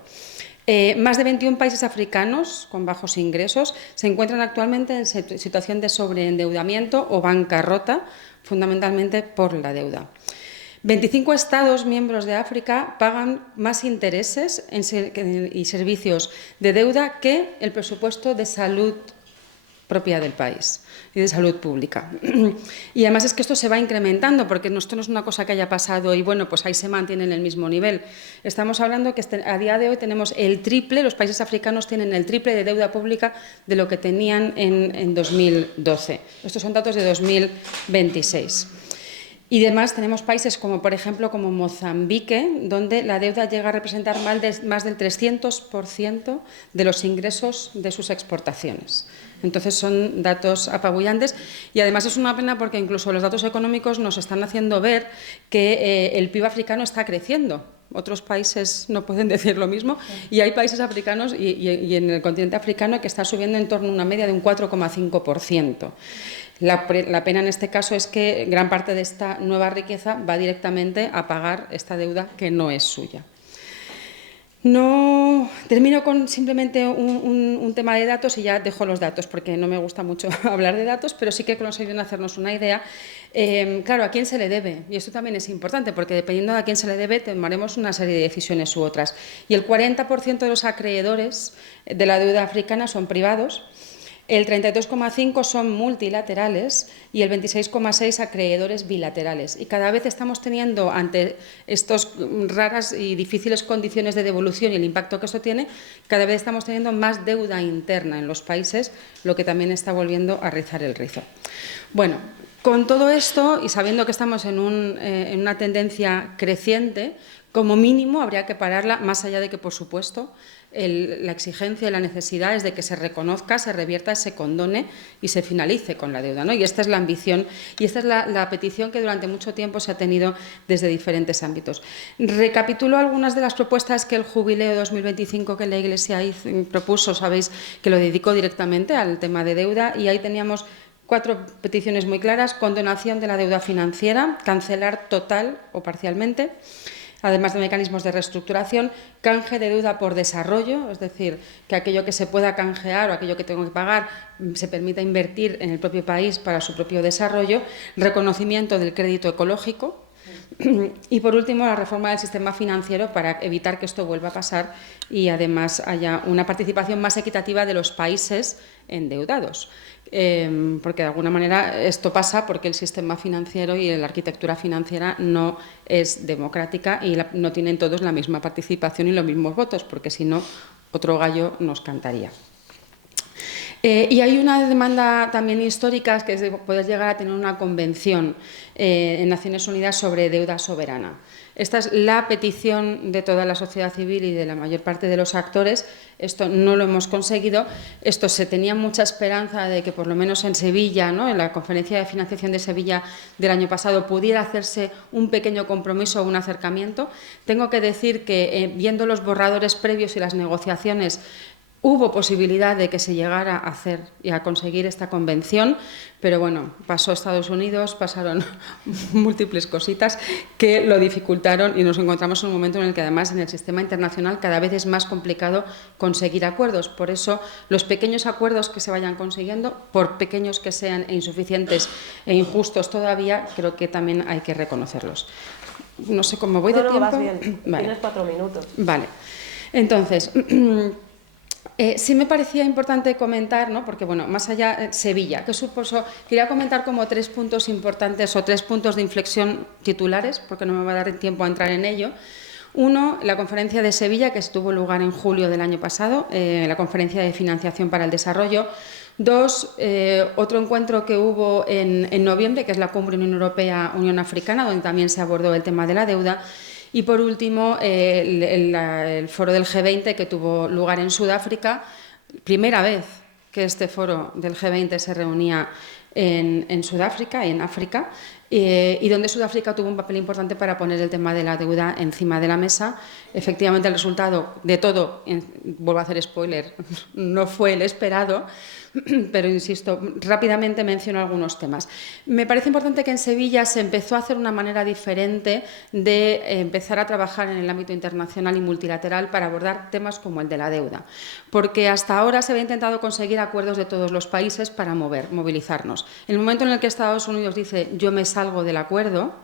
Más de 21 países africanos con bajos ingresos se encuentran actualmente en situación de sobreendeudamiento o bancarrota, fundamentalmente por la deuda. 25 Estados miembros de África pagan más intereses y servicios de deuda que el presupuesto de salud propia del país y de salud pública. Y además es que esto se va incrementando porque esto no es una cosa que haya pasado y bueno, pues ahí se mantiene en el mismo nivel. Estamos hablando que a día de hoy tenemos el triple, los países africanos tienen el triple de deuda pública de lo que tenían en 2012. Estos son datos de 2026. Y además tenemos países como, por ejemplo, como Mozambique, donde la deuda llega a representar más del 300% de los ingresos de sus exportaciones. Entonces son datos apabullantes y además es una pena porque incluso los datos económicos nos están haciendo ver que el PIB africano está creciendo. Otros países no pueden decir lo mismo y hay países africanos y en el continente africano que está subiendo en torno a una media de un 4,5%. La pena en este caso es que gran parte de esta nueva riqueza va directamente a pagar esta deuda que no es suya. No termino con simplemente un tema de datos y ya dejo los datos porque no me gusta mucho hablar de datos, pero sí que consiguen hacernos una idea. Claro, ¿a quién se le debe? Y esto también es importante porque dependiendo de a quién se le debe tomaremos una serie de decisiones u otras. Y el 40% de los acreedores de la deuda africana son privados. El 32,5% son multilaterales y el 26,6% acreedores bilaterales. Y cada vez estamos teniendo, ante estas raras y difíciles condiciones de devolución y el impacto que esto tiene, cada vez estamos teniendo más deuda interna en los países, lo que también está volviendo a rizar el rizo. Bueno, con todo esto y sabiendo que estamos en una tendencia creciente, como mínimo habría que pararla, más allá de que, por supuesto, la exigencia y la necesidad es de que se reconozca, se revierta, se condone y se finalice con la deuda, ¿no? Y esta es la ambición y esta es la petición que durante mucho tiempo se ha tenido desde diferentes ámbitos. Recapitulo algunas de las propuestas que el Jubileo 2025 que la Iglesia propuso, sabéis que lo dedicó directamente al tema de deuda y ahí teníamos 4 peticiones muy claras: condonación de la deuda financiera, cancelar total o parcialmente, además de mecanismos de reestructuración, canje de deuda por desarrollo, es decir, que aquello que se pueda canjear o aquello que tengo que pagar se permita invertir en el propio país para su propio desarrollo, reconocimiento del crédito ecológico y, por último, la reforma del sistema financiero para evitar que esto vuelva a pasar y, además, haya una participación más equitativa de los países endeudados. Porque de alguna manera esto pasa porque el sistema financiero y la arquitectura financiera no es democrática y no tienen todos la misma participación y los mismos votos, porque si no, otro gallo nos cantaría. Y hay una demanda también histórica que es de poder llegar a tener una convención en Naciones Unidas sobre deuda soberana. Esta es la petición de toda la sociedad civil y de la mayor parte de los actores. Esto no lo hemos conseguido. Esto se tenía mucha esperanza de que por lo menos en Sevilla, ¿no?, en la conferencia de financiación de Sevilla del año pasado, pudiera hacerse un pequeño compromiso o un acercamiento. Tengo que decir que viendo los borradores previos y las negociaciones, hubo posibilidad de que se llegara a hacer y a conseguir esta convención, pero bueno, pasó Estados Unidos, pasaron múltiples cositas que lo dificultaron y nos encontramos en un momento en el que además en el sistema internacional cada vez es más complicado conseguir acuerdos. Por eso los pequeños acuerdos que se vayan consiguiendo, por pequeños que sean e insuficientes e injustos todavía, creo que también hay que reconocerlos. No sé cómo voy de tiempo. Vas bien. Vale. Tienes 4 minutos. Vale. Entonces, sí me parecía importante comentar, ¿no?, porque bueno, más allá, Sevilla, que supuso, quería comentar como 3 puntos importantes o 3 puntos de inflexión titulares, porque no me va a dar tiempo a entrar en ello. Uno, la conferencia de Sevilla, que tuvo lugar en julio del año pasado, la conferencia de financiación para el desarrollo. 2, otro encuentro que hubo en noviembre, que es la cumbre Unión Europea-Unión Africana, donde también se abordó el tema de la deuda. Y, por último, el foro del G20 que tuvo lugar en Sudáfrica, primera vez que este foro del G20 se reunía en Sudáfrica y en África, y donde Sudáfrica tuvo un papel importante para poner el tema de la deuda encima de la mesa. Efectivamente, el resultado de todo, vuelvo a hacer spoiler, no fue el esperado, pero insisto, rápidamente menciono algunos temas. Me parece importante que en Sevilla se empezó a hacer una manera diferente de empezar a trabajar en el ámbito internacional y multilateral para abordar temas como el de la deuda, porque hasta ahora se había intentado conseguir acuerdos de todos los países para movilizarnos. En el momento en el que Estados Unidos dice yo me salgo del acuerdo,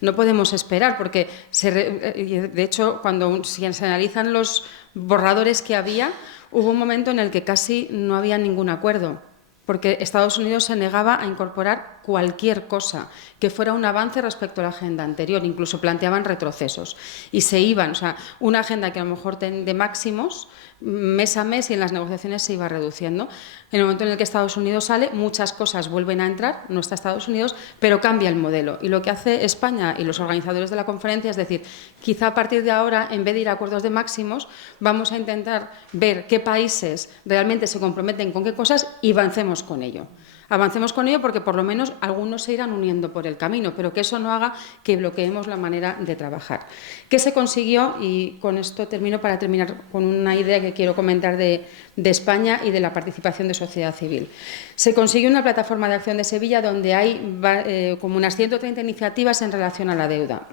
no podemos esperar, porque de hecho cuando se analizan los borradores que había, hubo un momento en el que casi no había ningún acuerdo, porque Estados Unidos se negaba a incorporar cualquier cosa que fuera un avance respecto a la agenda anterior, incluso planteaban retrocesos y se iban, o sea, una agenda que a lo mejor de máximos mes a mes y en las negociaciones se iba reduciendo. En el momento en el que Estados Unidos sale, muchas cosas vuelven a entrar, no está Estados Unidos, pero cambia el modelo. Y lo que hace España y los organizadores de la conferencia es decir, quizá a partir de ahora, en vez de ir a acuerdos de máximos, vamos a intentar ver qué países realmente se comprometen con qué cosas y avancemos con ello. Avancemos con ello porque por lo menos algunos se irán uniendo por el camino, pero que eso no haga que bloqueemos la manera de trabajar. ¿Qué se consiguió? Y con esto termino para terminar con una idea que quiero comentar de España y de la participación de sociedad civil. Se consiguió una plataforma de acción de Sevilla donde hay como unas 130 iniciativas en relación a la deuda.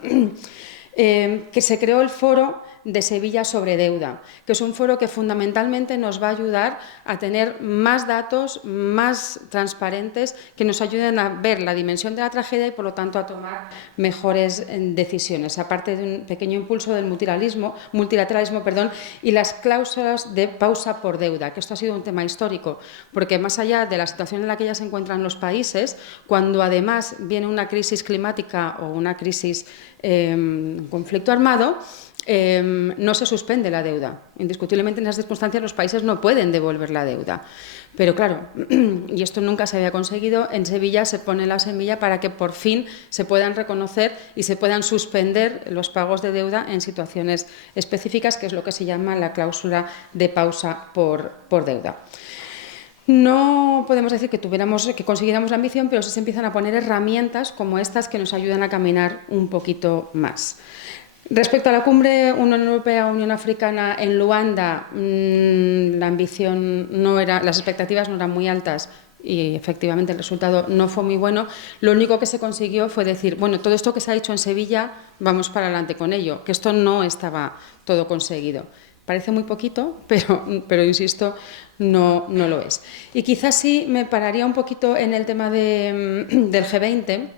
Que se creó el Foro de Sevilla sobre deuda, que es un foro que fundamentalmente nos va a ayudar a tener más datos, más transparentes, que nos ayuden a ver la dimensión de la tragedia y, por lo tanto, a tomar mejores decisiones, aparte de un pequeño impulso del multilateralismo, y las cláusulas de pausa por deuda, que esto ha sido un tema histórico, porque más allá de la situación en la que ya se encuentran los países, cuando además viene una crisis climática o una crisis, un conflicto armado, no se suspende la deuda. Indiscutiblemente en esas circunstancias los países no pueden devolver la deuda. Pero claro, y esto nunca se había conseguido, en Sevilla se pone la semilla para que por fin se puedan reconocer y se puedan suspender los pagos de deuda en situaciones específicas, que es lo que se llama la cláusula de pausa por deuda. No podemos decir que consiguiéramos la ambición, pero sí se empiezan a poner herramientas como estas que nos ayudan a caminar un poquito más. Respecto a la cumbre Unión Europea-Unión Africana en Luanda, la ambición no era, las expectativas no eran muy altas y efectivamente el resultado no fue muy bueno. Lo único que se consiguió fue decir, bueno, todo esto que se ha hecho en Sevilla, vamos para adelante con ello, que esto no estaba todo conseguido. Parece muy poquito, pero insisto, no lo es. Y quizás sí me pararía un poquito en el tema del G20,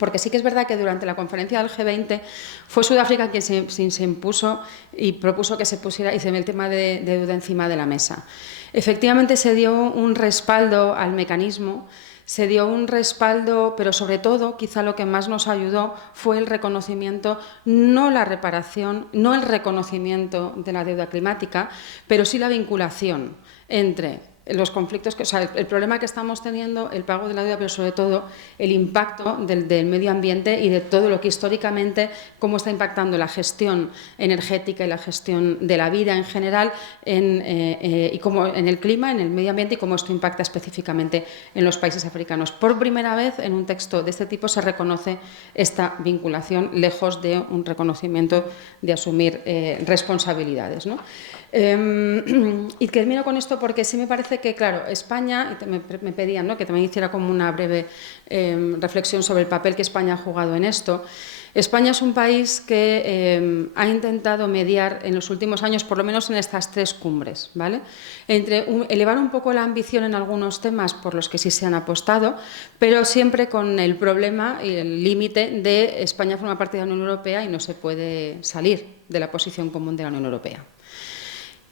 porque sí que es verdad que durante la conferencia del G20 fue Sudáfrica quien se impuso y propuso que se pusiera el tema de deuda encima de la mesa. Efectivamente se dio un respaldo al mecanismo, se dio un respaldo, pero sobre todo, quizá lo que más nos ayudó fue el reconocimiento, no la reparación, no el reconocimiento de la deuda climática, pero sí la vinculación entre los conflictos, el problema que estamos teniendo, el pago de la deuda, pero sobre todo el impacto del medio ambiente y de todo lo que históricamente, cómo está impactando la gestión energética y la gestión de la vida en general y cómo en el clima, en el medio ambiente y cómo esto impacta específicamente en los países africanos. Por primera vez en un texto de este tipo se reconoce esta vinculación, lejos de un reconocimiento de asumir responsabilidades, ¿no? Y termino con esto porque sí me parece que, claro, España, me pedían, ¿no?, que también hiciera como una breve reflexión sobre el papel que España ha jugado en esto. España es un país que ha intentado mediar en los últimos años, por lo menos en estas 3 cumbres, ¿vale?, entre elevar un poco la ambición en algunos temas por los que sí se han apostado, pero siempre con el problema y el límite de España forma parte de la Unión Europea y no se puede salir de la posición común de la Unión Europea.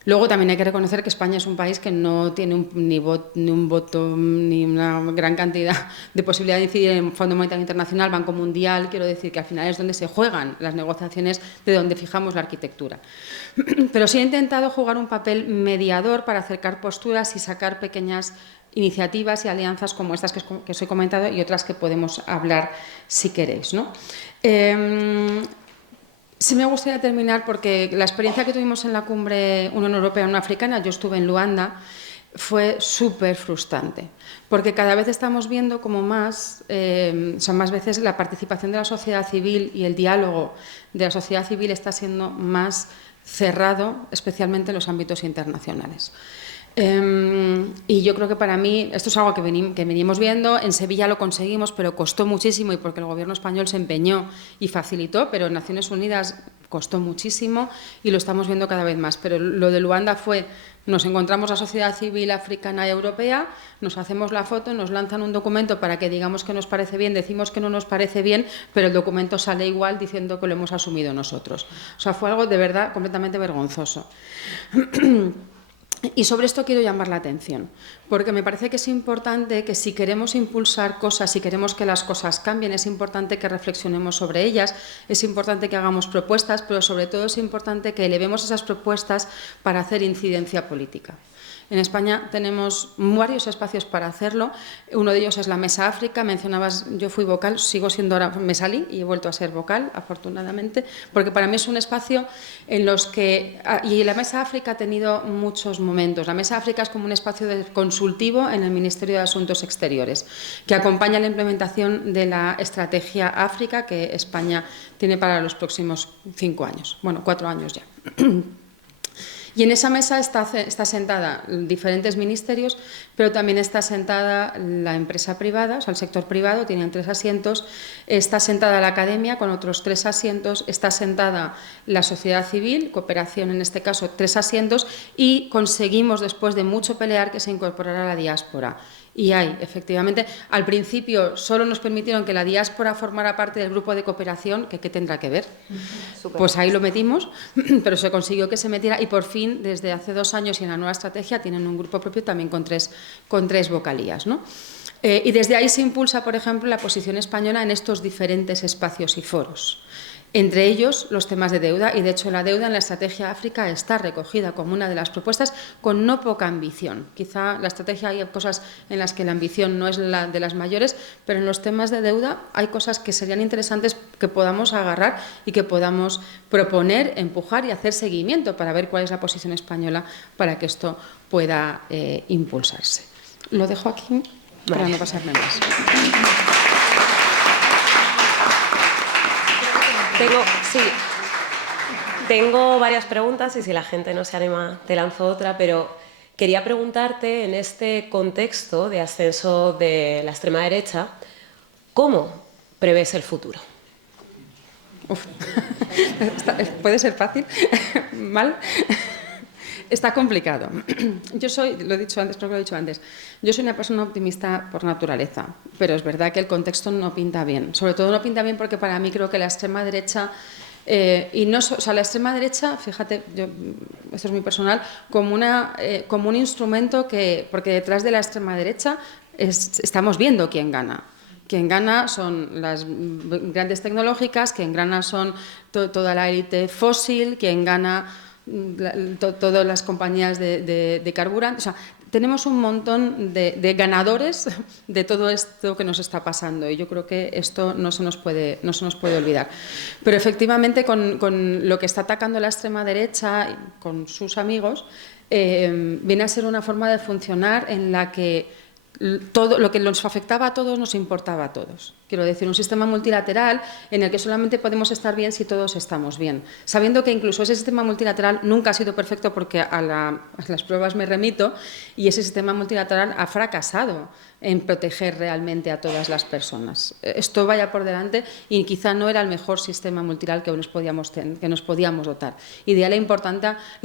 Luego también hay que reconocer que España es un país que no tiene ni un voto ni una gran cantidad de posibilidad de incidir en el Fondo Monetario Internacional, Banco Mundial. Quiero decir que al final es donde se juegan las negociaciones, de donde fijamos la arquitectura. Pero sí he intentado jugar un papel mediador para acercar posturas y sacar pequeñas iniciativas y alianzas como estas que os he comentado y otras que podemos hablar si queréis, ¿no? Sí me gustaría terminar porque la experiencia que tuvimos en la cumbre Unión Europea-Unión Africana, yo estuve en Luanda, fue súper frustrante, porque cada vez estamos viendo como más veces la participación de la sociedad civil y el diálogo de la sociedad civil está siendo más cerrado, especialmente en los ámbitos internacionales. Y yo creo que para mí, esto es algo que venimos viendo, en Sevilla lo conseguimos, pero costó muchísimo y porque el gobierno español se empeñó y facilitó, pero en Naciones Unidas costó muchísimo y lo estamos viendo cada vez más. Pero lo de Luanda fue, nos encontramos la sociedad civil africana y europea, nos hacemos la foto, nos lanzan un documento para que digamos que nos parece bien, decimos que no nos parece bien, pero el documento sale igual diciendo que lo hemos asumido nosotros. O sea, fue algo de verdad completamente vergonzoso. Y sobre esto quiero llamar la atención, porque me parece que es importante que si queremos impulsar cosas, si queremos que las cosas cambien, es importante que reflexionemos sobre ellas, es importante que hagamos propuestas, pero sobre todo es importante que elevemos esas propuestas para hacer incidencia política. En España tenemos varios espacios para hacerlo. Uno de ellos es la Mesa África. Mencionabas, yo fui vocal, sigo siendo ahora, me salí y he vuelto a ser vocal, afortunadamente, porque para mí es un espacio en los que... Y la Mesa África ha tenido muchos momentos. La Mesa África es como un espacio consultivo en el Ministerio de Asuntos Exteriores, que acompaña la implementación de la Estrategia África que España tiene para los próximos 5 años, bueno, 4 años ya. Y en esa mesa está sentada diferentes ministerios, pero también está sentada la empresa privada, o sea, el sector privado, tienen 3 asientos, está sentada la academia con otros 3 asientos, está sentada la sociedad civil, cooperación en este caso, 3 asientos, y conseguimos, después de mucho pelear, que se incorporara la diáspora. Y hay, efectivamente, al principio solo nos permitieron que la diáspora formara parte del grupo de cooperación, que ¿qué tendrá que ver? Pues ahí lo metimos, pero se consiguió que se metiera y por fin, desde hace 2 años y en la nueva estrategia, tienen un grupo propio también con tres vocalías, ¿no? Y desde ahí se impulsa, por ejemplo, la posición española en estos diferentes espacios y foros. Entre ellos, los temas de deuda, y de hecho la deuda en la Estrategia África está recogida como una de las propuestas con no poca ambición. Quizá la estrategia hay cosas en las que la ambición no es la de las mayores, pero en los temas de deuda hay cosas que serían interesantes que podamos agarrar y que podamos proponer, empujar y hacer seguimiento para ver cuál es la posición española para que esto pueda impulsarse. Lo dejo aquí para no pasarme más. Tengo varias preguntas y si la gente no se anima te lanzo otra, pero quería preguntarte en este contexto de ascenso de la extrema derecha, ¿cómo prevés el futuro? Uf. ¿Puede ser fácil? ¿Mal? Está complicado. Yo soy, lo he dicho antes, creo que lo he dicho antes, yo soy una persona optimista por naturaleza, pero es verdad que el contexto no pinta bien. Sobre todo no pinta bien porque para mí creo que la extrema derecha, la extrema derecha, fíjate, esto es muy personal, como un instrumento porque detrás de la extrema derecha estamos viendo quién gana. Quien gana son las grandes tecnológicas, quien gana son toda la élite fósil, quien gana todas las compañías de carburantes. O sea, tenemos un montón de ganadores de todo esto que nos está pasando y yo creo que esto no se nos puede olvidar. Pero efectivamente con lo que está atacando la extrema derecha, con sus amigos, viene a ser una forma de funcionar en la que todo lo que nos afectaba a todos nos importaba a todos. Quiero decir, un sistema multilateral en el que solamente podemos estar bien si todos estamos bien. Sabiendo que incluso ese sistema multilateral nunca ha sido perfecto porque a las pruebas me remito y ese sistema multilateral ha fracasado en proteger realmente a todas las personas. Esto vaya por delante y quizá no era el mejor sistema multilateral que nos podíamos dotar. Y de ahí la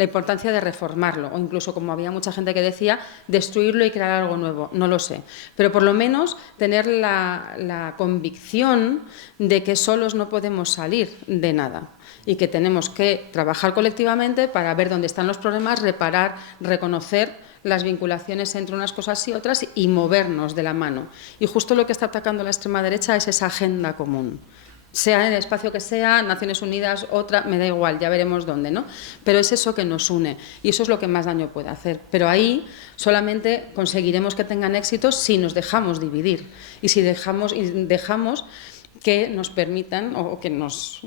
importancia de reformarlo o incluso, como había mucha gente que decía, destruirlo y crear algo nuevo. No lo sé. Pero por lo menos tener la convicción de que solos no podemos salir de nada y que tenemos que trabajar colectivamente para ver dónde están los problemas, reparar, reconocer las vinculaciones entre unas cosas y otras y movernos de la mano. Y justo lo que está atacando la extrema derecha es esa agenda común. Sea en el espacio que sea, Naciones Unidas, otra, me da igual, ya veremos dónde, ¿no? Pero es eso que nos une y eso es lo que más daño puede hacer. Pero ahí solamente conseguiremos que tengan éxito si nos dejamos dividir y si dejamos que nos permitan o que nos...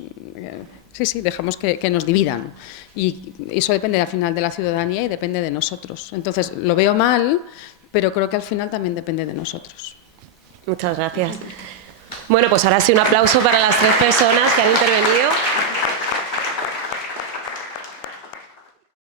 dejamos que nos dividan. Y eso depende al final de la ciudadanía y depende de nosotros. Entonces, lo veo mal, pero creo que al final también depende de nosotros. Muchas gracias. Bueno, pues ahora sí un aplauso para las 3 personas que han intervenido.